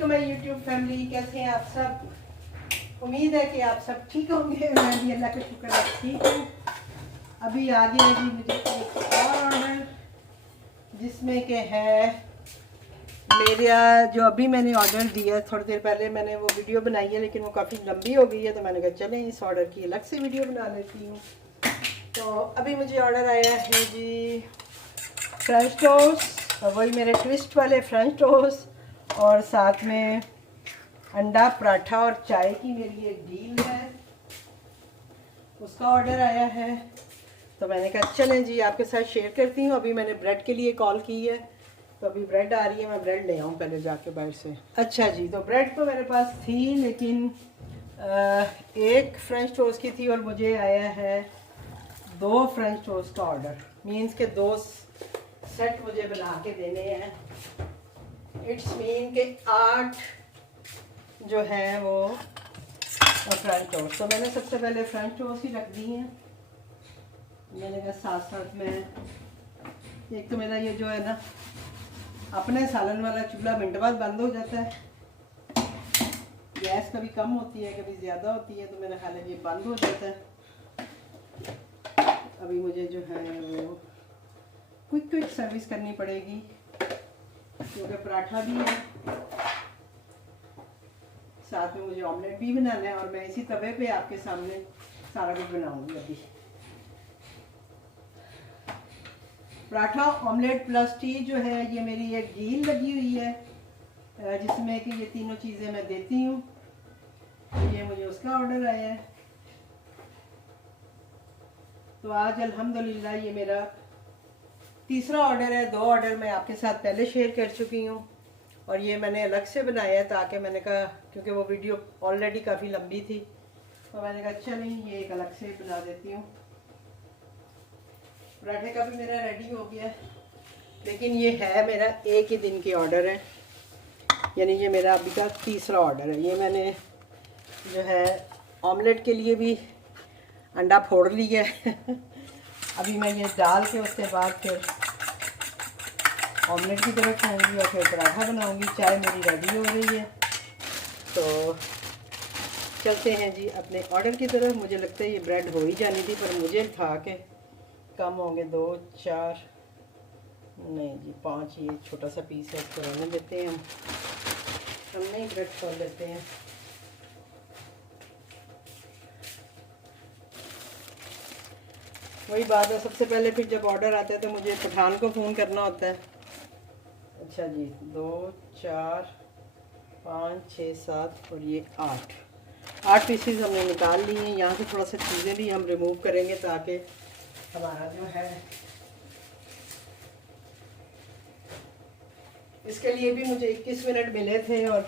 To my YouTube family. कैसे हैं आप सब? उम्मीद है कि आप सब ठीक होंगे। मैं भी अल्लाह का शुक्र है ठीक हूँ। अभी आगे है जी मुझे एक और ऑर्डर, जिसमें के है मेरा जो अभी मैंने ऑर्डर दिया थोड़ी देर पहले। मैंने वो वीडियो बनाई है लेकिन वो काफ़ी लंबी हो गई है, तो मैंने कहा चलें इस ऑर्डर की अलग से वीडियो बना लेती हूँ। तो अभी मुझे ऑर्डर आया है जी फ्रेंच टोस्ट, वही मेरे ट्विस्ट वाले फ्रेंच टोस्ट, और साथ में अंडा पराठा और चाय की मेरी एक डील है, उसका ऑर्डर आया है। तो मैंने कहा चलें जी आपके साथ शेयर करती हूँ। अभी मैंने ब्रेड के लिए कॉल की है, तो अभी ब्रेड आ रही है, मैं ब्रेड ले आऊँ पहले जाके बाहर से। अच्छा जी, तो ब्रेड तो मेरे पास थी, लेकिन एक फ्रेंच टोस्ट की थी और मुझे आया है 2 फ्रेंच टोस्ट का ऑर्डर। मीन्स के 2 सेट मुझे बना के देने हैं। इट्स मीन के 8 जो है वो फ्रेंच टोस्ट। तो मैंने सबसे पहले फ्रेंच टोस्ट ही रख दी हैं। मैंने कहा साथ साथ में एक तो मेरा ये जो है ना अपने सालन वाला चूल्हा मिनट बाद बंद हो जाता है। गैस कभी कम होती है कभी ज़्यादा होती है, तो मेरा ख्याल है ये बंद हो जाता है। अभी मुझे जो है वो क्विक सर्विस करनी पड़ेगी, क्योंकि पराठा भी है, साथ में मुझे ऑमलेट भी बनाना है, और मैं इसी तवे पे आपके सामने सारा कुछ बनाऊंगी। अभी पराठा ऑमलेट प्लस टी जो है ये मेरी एक डील लगी हुई है, जिसमें कि ये तीनों चीज़ें मैं देती हूँ। ये मुझे उसका ऑर्डर आया है। तो आज अल्हम्दुलिल्लाह ये मेरा तीसरा ऑर्डर है। 2 ऑर्डर मैं आपके साथ पहले शेयर कर चुकी हूँ, और ये मैंने अलग से बनाया है, ताकि मैंने कहा क्योंकि वो वीडियो ऑलरेडी काफ़ी लंबी थी, तो मैंने कहा अच्छा नहीं ये एक अलग से बना देती हूँ। पराठे का भी मेरा रेडी हो गया है, लेकिन ये है मेरा एक ही दिन के ऑर्डर है, यानी ये मेरा अभी का तीसरा ऑर्डर है। ये मैंने जो है ऑमलेट के लिए भी अंडा फोड़ लिया है। अभी मैं ये डाल के उसके बाद फिर ऑमलेट की तरफ खाऊंगी और फिर पराठा बनाऊंगी। चाय मेरी रेडी हो रही है, तो चलते हैं जी अपने ऑर्डर की तरफ। मुझे लगता है ये ब्रेड हो ही जानी थी, पर मुझे था कि कम होंगे 2 4 नहीं जी 5, ये छोटा सा पीस है, इसको रहने देते हैं। हम नहीं ब्रेड खोल लेते हैं। वही बात है, सबसे पहले फिर जब ऑर्डर आता है तो मुझे पठान को फ़ोन करना होता है। अच्छा जी 2 4 5 6 7 और ये 8 पीसेस हमने निकाल लिए हैं। यहाँ से थोड़ा सा चीज़ें भी हम रिमूव करेंगे, ताकि हमारा जो है इसके लिए भी मुझे 21 मिनट मिले थे, और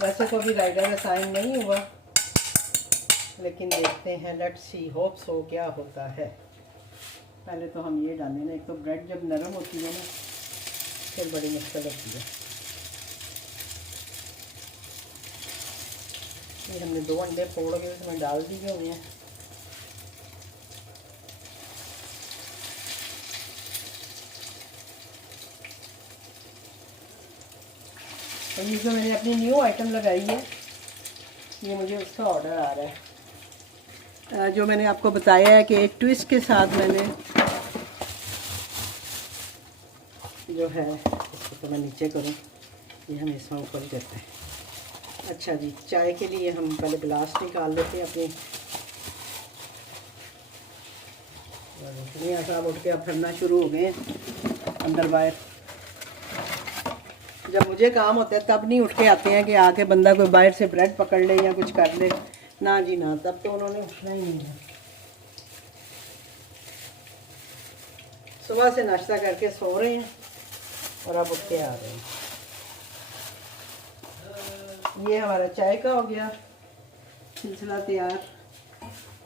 वैसे तो अभी राइडर असाइन नहीं हुआ, लेकिन देखते हैं, लेट्स सी, होप सो क्या होता है। पहले तो हम ये डालें ना, एक तो ब्रेड जब नरम होती है ना फिर बड़ी मुश्किल होती है। ये हमने 2 अंडे फोड़ के उसमें डाल दिए हुए हैं। और ये जो मैंने अपनी न्यू आइटम लगाई है, ये मुझे उसका ऑर्डर आ रहा है। जो मैंने आपको बताया है कि एक ट्विस्ट के साथ मैंने जो है, इसको तो मैं नीचे करूँ, ये हम इसमें ऊपर करते हैं। अच्छा जी, चाय के लिए हम पहले गिलास निकाल लेते हैं अपनी। मियाँ साहब उठ के अब फिरना शुरू हो गए अंदर बाहर। जब मुझे काम होता है तब नहीं उठ के आते हैं कि आके बंदा कोई बाहर से ब्रेड पकड़ ले या कुछ कर ले, ना जी ना, तब तो उन्होंने उठना ही नहीं है। सुबह से नाश्ता करके सो रहे हैं और अब उठ के आ रहे हैं। ये हमारा चाय का हो गया सिलसिला तैयार।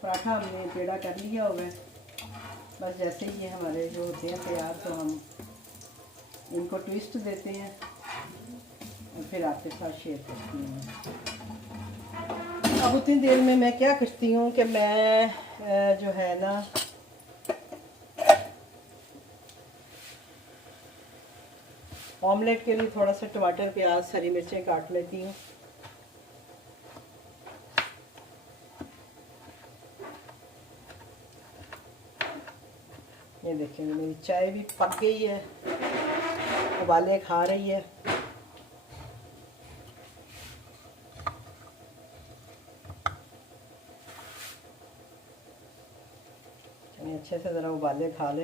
पराठा हमने पेड़ा कर लिया होगा, बस जैसे ही ये हमारे जो होते हैं तैयार, तो हम इनको ट्विस्ट देते हैं और फिर आपके साथ शेयर करती हूँ। अब उतनी देर में मैं क्या करती हूँ कि मैं जो है ना ऑमलेट के लिए थोड़ा सा टमाटर, प्याज, हरी मिर्चें काट लेती हूँ। ये देखिए मेरी चाय भी पक गई है, उबाले खा रही है। अच्छे से ज़रा उबाले खा ले।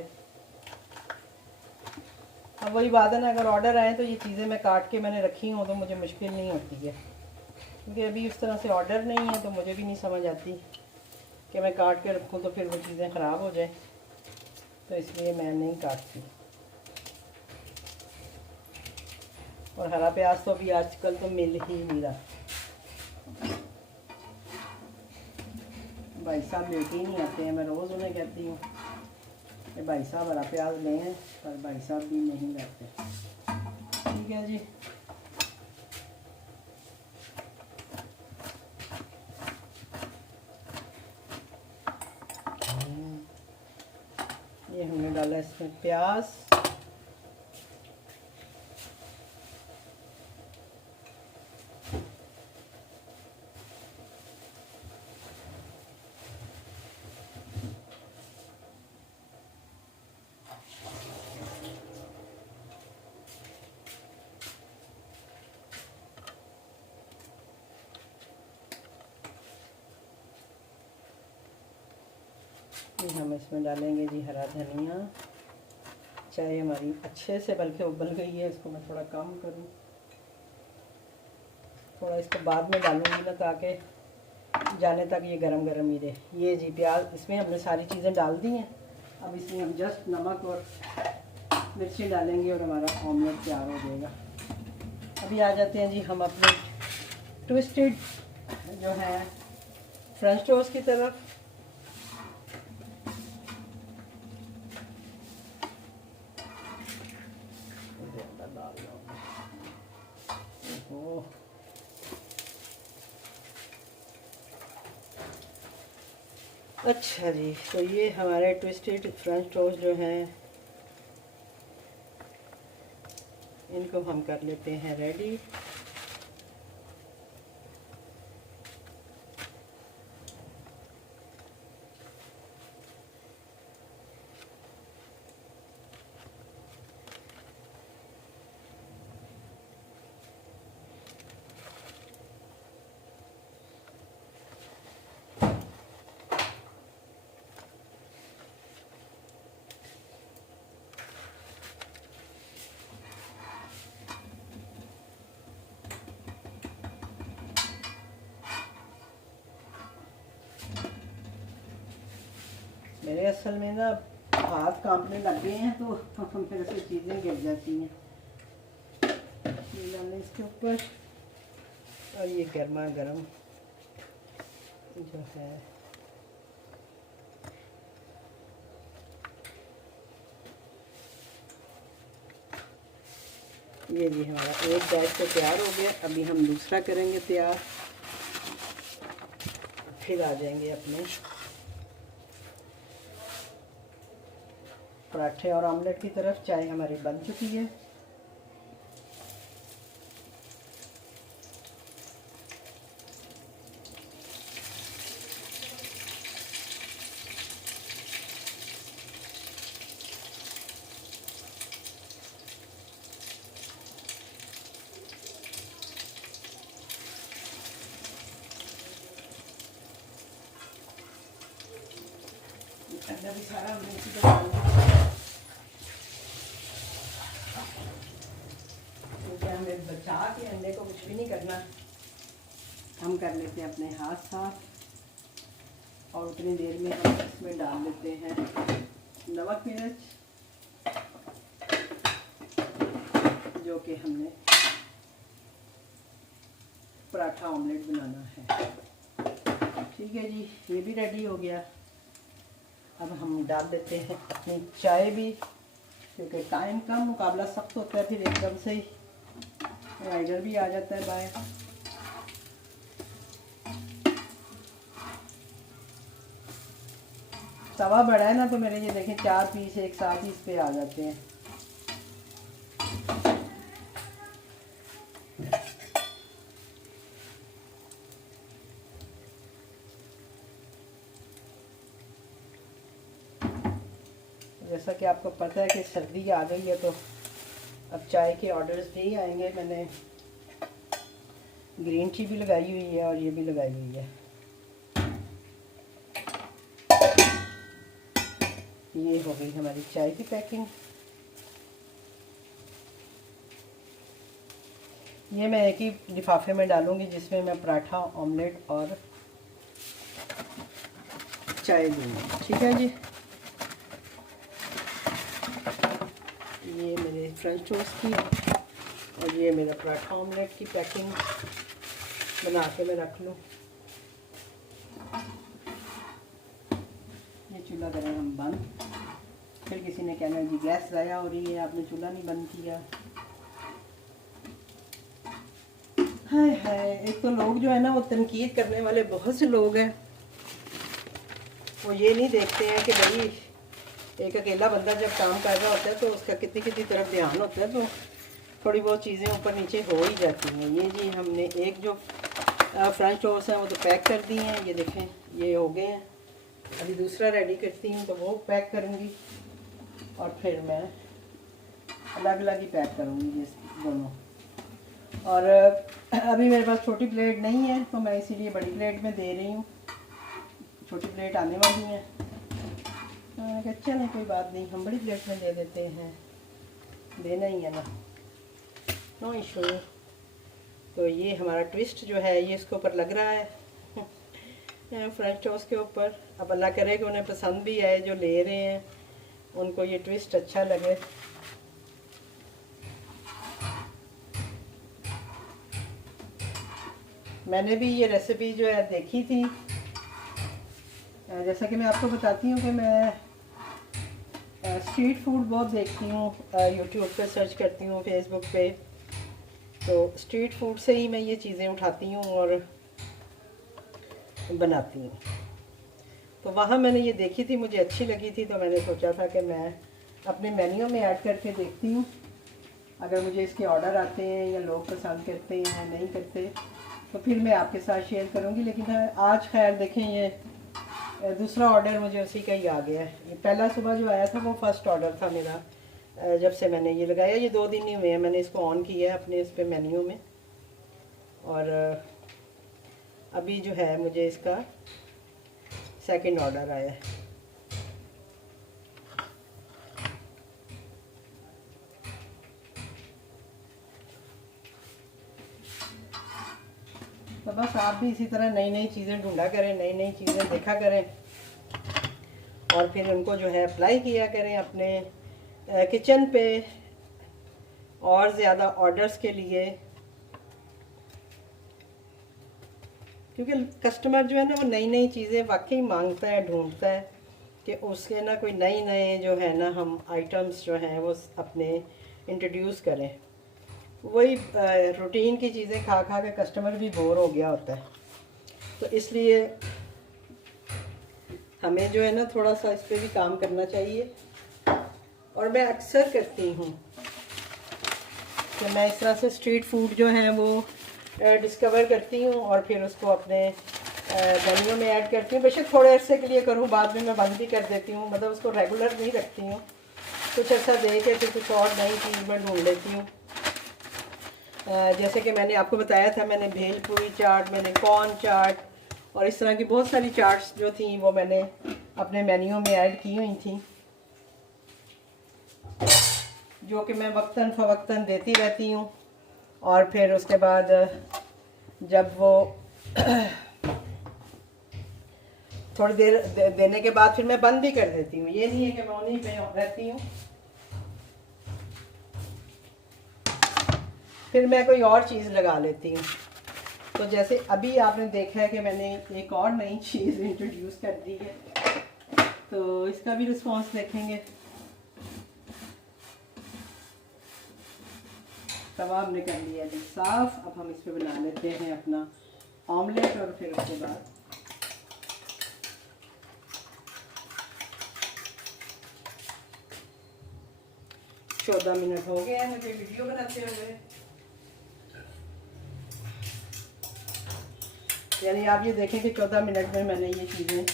अब वही बात है ना, अगर ऑर्डर आए तो ये चीज़ें मैं काट के मैंने रखी हूँ तो मुझे मुश्किल नहीं होती है, क्योंकि अभी इस तरह से ऑर्डर नहीं है तो मुझे भी नहीं समझ आती कि मैं काट के रखूँ तो फिर वो चीज़ें ख़राब हो जाए, तो इसलिए मैं नहीं काटती। और हरा प्याज तो अभी आजकल तो मिल ही नहीं रहा। भाई साहब लेके ही नहीं आते हैं, मैं रोज़ उन्हें कहती हूँ कि भाई साहब हरा प्याज लें, पर भाई साहब भी नहीं रहते। ठीक है जी, ये हमने डाला इसमें प्याज। हम इसमें डालेंगे जी हरा धनिया। चाय हमारी अच्छे से बल्कि उबल गई है, इसको मैं थोड़ा कम करूँ, थोड़ा इसको बाद में डालूंगी ना, ताकि जाने तक ये गरम गरम ही रहे। ये जी प्याज, इसमें हमने सारी चीज़ें डाल दी हैं। अब इसमें हम जस्ट नमक और मिर्ची डालेंगे और हमारा ऑमलेट तैयार हो जाएगा। अभी आ जाते हैं जी हम अपने ट्विस्टेड जो है फ्रेंच टोस्ट की तरफ। अच्छा जी, तो ये हमारे ट्विस्टेड फ्रेंच टोस्ट जो हैं, इनको हम कर लेते हैं रेडी। मेरे असल में ना हाथ कांपने लग गए हैं, तो फिर से चीज़ें गिर जाती हैं। डालें इसके ऊपर, और ये गर्मा गर्म जो है ये जी हमारा एक बैच तो तैयार हो गया। अभी हम दूसरा करेंगे तैयार, फिर आ जाएंगे अपने पराठे और ऑमलेट की तरफ। चाय हमारी बन चुकी है। अंडा भी सारा हमने इसी तरह डाल दिया, क्योंकि हमें बचा के अंडे को कुछ भी नहीं करना। हम कर लेते हैं अपने हाथ साफ, और उतनी देर में हम इसमें डाल देते हैं नमक मिर्च, जो कि हमने पराठा ऑमलेट बनाना है। ठीक है जी, ये भी रेडी हो गया। अब हम डाल देते हैं अपनी चाय भी, क्योंकि टाइम का मुकाबला सख्त होता है, फिर एकदम से ही राइडर भी आ जाता है बाहर। तवा बड़ा है ना, तो मेरे ये देखें 4 पीस एक साथ ही इस पे आ जाते हैं। जैसा कि आपको पता है कि सर्दी आ गई है, तो अब चाय के ऑर्डर्स नहीं आएंगे। मैंने ग्रीन टी भी लगाई हुई है और ये भी लगाई हुई है। ये हो गई हमारी चाय की पैकिंग। ये मैं एक ही लिफाफे में डालूंगी जिसमें मैं पराठा, ऑमलेट और चाय दूँगी। ठीक है जी। ये मेरे फ्रेंच टोस्ट की और ये मेरा पराठा ऑमलेट की पैकिंग बना के मैं रख लूँ। ये चूल्हा करें हम बंद। फिर किसी ने कहना जी गैस ज़ाया हो रही है, आपने चूल्हा नहीं बंद किया। हाय हाय, एक तो लोग जो है ना वो तनकीद करने वाले बहुत से लोग हैं। वो ये नहीं देखते हैं कि भाई एक अकेला बंदा जब काम कर रहा होता है तो उसका कितनी कितनी तरफ ध्यान होता है, तो थोड़ी बहुत चीज़ें ऊपर नीचे हो ही जाती हैं। ये जी हमने एक जो फ्रेंच टोस्ट हैं वो तो पैक कर दी हैं, ये देखें ये हो गए हैं। अभी दूसरा रेडी करती हूँ तो वो पैक करूँगी और फिर मैं अलग अलग ही पैक करूँगी ये दोनों। और अभी मेरे पास छोटी प्लेट नहीं है तो मैं इसीलिए बड़ी प्लेट में दे रही हूँ। छोटी प्लेट आने वाली है, अच्छा नहीं कोई बात नहीं, हम बड़ी प्लेट में दे देते हैं, देना ही है ना, नो इशू। तो ये हमारा ट्विस्ट जो है ये इसके ऊपर लग रहा है फ्रेंच टोस्ट के ऊपर। अब अल्लाह करे कि उन्हें पसंद भी आए, जो ले रहे हैं उनको ये ट्विस्ट अच्छा लगे। मैंने भी ये रेसिपी जो है देखी थी, जैसा कि मैं आपको बताती हूँ कि मैं स्ट्रीट फूड बहुत देखती हूँ, यूट्यूब पे सर्च करती हूँ, फेसबुक पे, तो स्ट्रीट फूड से ही मैं ये चीज़ें उठाती हूँ और बनाती हूँ। तो वहाँ मैंने ये देखी थी, मुझे अच्छी लगी थी, तो मैंने सोचा था कि मैं अपने मेन्यू में ऐड करके देखती हूँ। अगर मुझे इसके ऑर्डर आते हैं या लोग पसंद करते हैं नहीं करते तो फिर मैं आपके साथ शेयर करूँगी। लेकिन आज खैर देखें ये दूसरा ऑर्डर मुझे उसी का ही आ गया है। ये पहला सुबह जो आया था वो फर्स्ट ऑर्डर था मेरा। जब से मैंने ये लगाया, ये 2 दिन ही हुए हैं मैंने इसको ऑन किया है अपने इस पे मेन्यू में, और अभी जो है मुझे इसका सेकंड ऑर्डर आया है। तो बस आप भी इसी तरह नई नई चीज़ें ढूंढा करें, नई नई चीज़ें देखा करें और फिर उनको जो है अप्लाई किया करें अपने किचन पे और ज़्यादा ऑर्डर्स के लिए। क्योंकि कस्टमर जो है ना वो नई नई चीज़ें वाकई मांगता है, ढूंढता है कि उसके ना कोई नए नए जो है ना हम आइटम्स जो हैं वो अपने इंट्रोड्यूस करें। वही रूटीन की चीज़ें खा खा के कस्टमर भी बोर हो गया होता है, तो इसलिए हमें जो है ना थोड़ा सा इस पर भी काम करना चाहिए। और मैं अक्सर करती हूँ कि मैं इस तरह से स्ट्रीट फूड जो है वो डिस्कवर करती हूँ और फिर उसको अपने मेन्यू में ऐड करती हूँ। बेशक थोड़े अरसे के लिए करूँ, बाद में मैं बंद भी कर देती हूँ, मतलब उसको रेगुलर नहीं रखती हूँ। कुछ अर्सा दे के फिर कुछ और नई चीज़ मैं ढूंढ लेती हूँ। जैसे कि मैंने आपको बताया था, मैंने भेलपूरी चाट, मैंने कॉर्न चाट और इस तरह की बहुत सारी चाट्स जो थी वो मैंने अपने मेन्यू में ऐड की हुई थी, जो कि मैं वक्तन फ़वक्तन देती रहती हूँ। और फिर उसके बाद जब वो थोड़ी देर देने के बाद फिर मैं बंद भी कर देती हूँ। ये नहीं है कि मैं उन्हीं पे रहती हूँ, फिर मैं कोई और चीज़ लगा लेती हूँ। तो जैसे अभी आपने देखा है कि मैंने एक और नई चीज़ इंट्रोड्यूस कर दी है, तो इसका भी रिस्पॉन्स देखेंगे। तवा हमने कर लिया जी साफ़। अब हम इस पे बना लेते हैं अपना ऑमलेट और फिर उसके बाद चौदह मिनट हो गए हैं मुझे वीडियो बनाते हुए। यानी आप ये देखें कि 14 मिनट में मैंने ये चीज़ें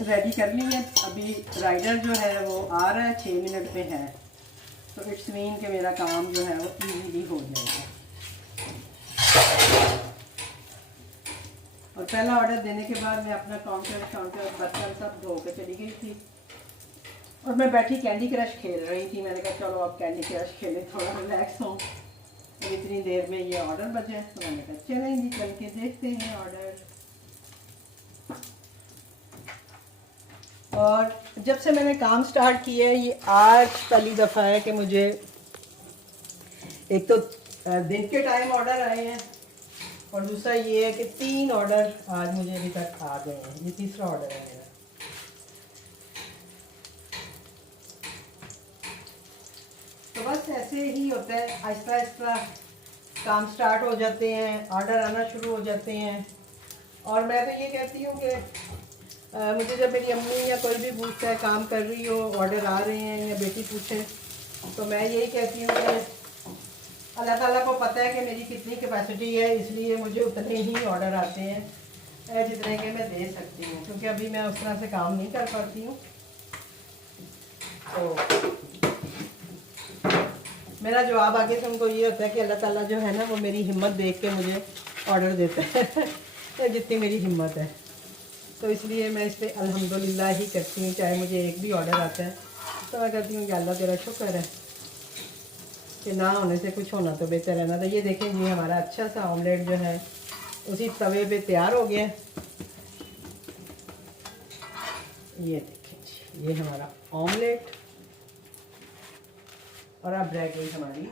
रेडी करनी है। अभी राइडर जो है वो आ रहा है, 6 मिनट पे है, तो इट्स मीन कि मेरा काम जो है वो इजीली हो जाएगा। और पहला ऑर्डर देने के बाद मैं अपना काउंटर बर्तन सब धो के चली गई थी और मैं बैठी कैंडी क्रश खेल रही थी। मैंने कहा चलो अब कैंडी क्रश खेले, थोड़ा रिलैक्स हो। और इतनी देर में ये ऑर्डर बजे, तो मैंने कहा चलेंगे चल के देखते हैं ऑर्डर। और जब से मैंने काम स्टार्ट किया है, ये आज पहली दफ़ा है कि मुझे एक तो दिन के टाइम ऑर्डर आए हैं और दूसरा ये है कि 3 ऑर्डर आज मुझे अभी तक आ गए हैं। ये तीसरा ऑर्डर है मेरा। तो बस ऐसे ही होता है, आहिस्ता आहिस्ता काम स्टार्ट हो जाते हैं, ऑर्डर आना शुरू हो जाते हैं। और मैं तो ये कहती हूँ कि मुझे जब मेरी अम्मी या कोई भी पूछता है काम कर रही हो, ऑर्डर आ रहे हैं, या बेटी पूछे, तो मैं यही कहती हूँ कि अल्लाह ताला को पता है कि मेरी कितनी कैपेसिटी है, इसलिए मुझे उतने ही ऑर्डर आते हैं जितने के मैं दे सकती हूँ, क्योंकि अभी मैं उस तरह से काम नहीं कर पाती हूँ। तो मेरा जवाब आगे से उनको ये होता है कि अल्लाह ताला जो है ना वो मेरी हिम्मत देख के मुझे ऑर्डर देता है जितनी मेरी हिम्मत है। तो इसलिए मैं इस पर अल्हम्दुलिल्लाह ही करती हूँ। चाहे मुझे एक भी ऑर्डर आता है तो मैं कहती हूँ कि अल्लाह तेरा शुक्र है कि ना होने से कुछ होना तो बेहतर है ना। तो ये देखें जी, हमारा अच्छा सा ऑमलेट जो है उसी तवे पे तैयार हो गया। ये देखें जी, ये हमारा ऑमलेट। और अब रह गई हमारी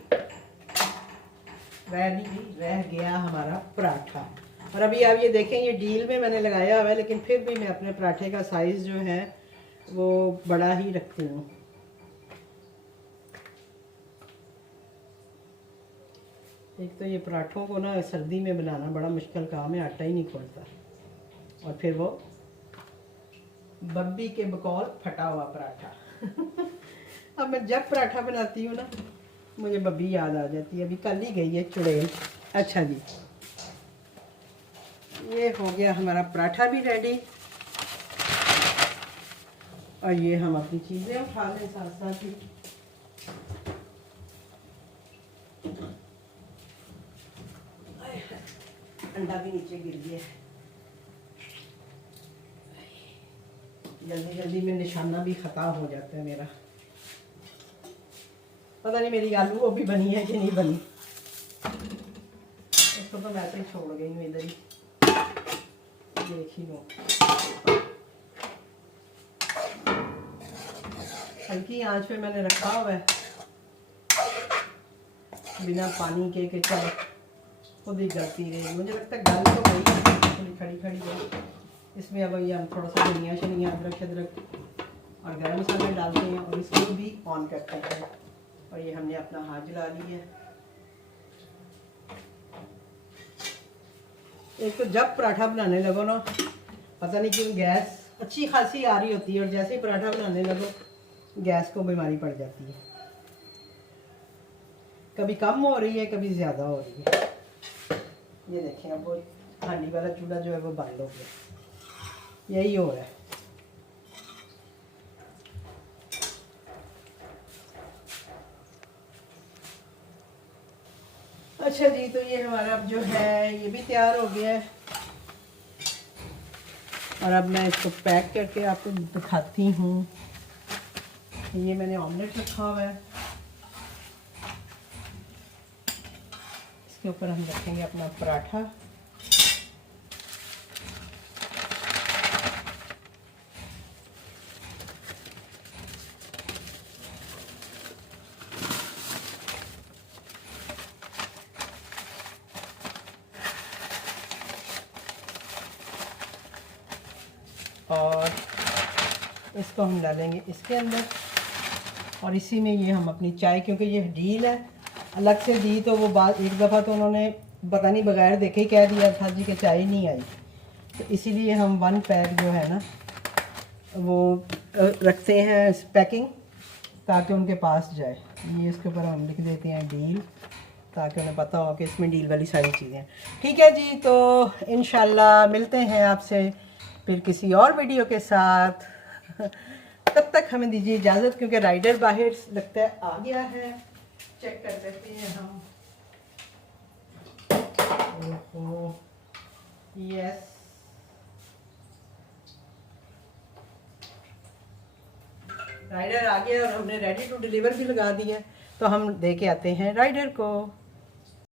रह गया हमारा पराठा। और अभी आप ये देखें, ये डील में मैंने लगाया हुआ है, लेकिन फिर भी मैं अपने पराठे का साइज़ जो है वो बड़ा ही रखती हूँ। एक तो ये पराठों को ना सर्दी में बनाना बड़ा मुश्किल काम है, आटा ही नहीं खोलता। और फिर वो बब्बी के बकौल फटा हुआ पराठा अब मैं जब पराठा बनाती हूँ ना मुझे बब्बी याद आ जाती है। अभी कल ही गई है चुड़ैल। अच्छा जी, ये हो गया हमारा पराठा भी रेडी। और ये हम अपनी चीज़ें उठा लें साथ साथ ही। अंडा भी नीचे गिर गया। जल्दी जल्दी में निशाना भी ख़त्म हो जाता है मेरा। पता नहीं मेरी आलू वो भी बनी है कि नहीं बनी। इसको तो मैं तो ही छोड़ गई हूँ इधर ही, देख ही लो। हल्की आंच पे मैंने रखा हुआ है बिना पानी के चलो खुद ही गलती रही। मुझे लगता है गल तो गई, थोड़ी खड़ी खड़ी गई। इसमें अब ये हम थोड़ा सा धनिया शनिया अदरक और गरम मसाला डालते हैं और इसको भी ऑन करते हैं। और ये हमने अपना हाथ जला लिया है। एक तो जब पराठा बनाने लगो ना, पता नहीं क्यों गैस अच्छी खासी आ रही होती है, और जैसे ही पराठा बनाने लगो गैस को बीमारी पड़ जाती है। कभी कम हो रही है, कभी ज़्यादा हो रही है। ये देखें, अब वो हांडी वाला चूल्हा जो है वो बंद हो गया। यही हो रहा है। अच्छा जी, तो ये हमारा अब जो है ये भी तैयार हो गया है। और अब मैं इसको पैक करके आपको दिखाती हूँ। ये मैंने ऑमलेट रखा हुआ है, इसके ऊपर हम रखेंगे अपना पराठा। और इसको हम डालेंगे इसके अंदर, और इसी में ये हम अपनी चाय, क्योंकि ये डील है अलग से दी, तो वो बात एक दफ़ा तो उन्होंने पता नहीं बगैर देखे ही कह दिया था जी कि चाय नहीं आई। तो इसीलिए हम 1 पैक जो है ना वो रखते हैं पैकिंग, ताकि उनके पास जाए। ये इसके ऊपर हम लिख देते हैं डील, ताकि उन्हें पता हो कि इसमें डील वाली सारी चीज़ें। ठीक है जी, तो इंशाल्लाह मिलते हैं आपसे फिर किसी और वीडियो के साथ। तब तक हमें दीजिए इजाज़त, क्योंकि राइडर बाहर लगता है आ गया है। चेक कर लेते हैं हम। यस, राइडर आ गया और हमने रेडी टू डिलीवर भी लगा दिया। तो हम दे के आते हैं राइडर को।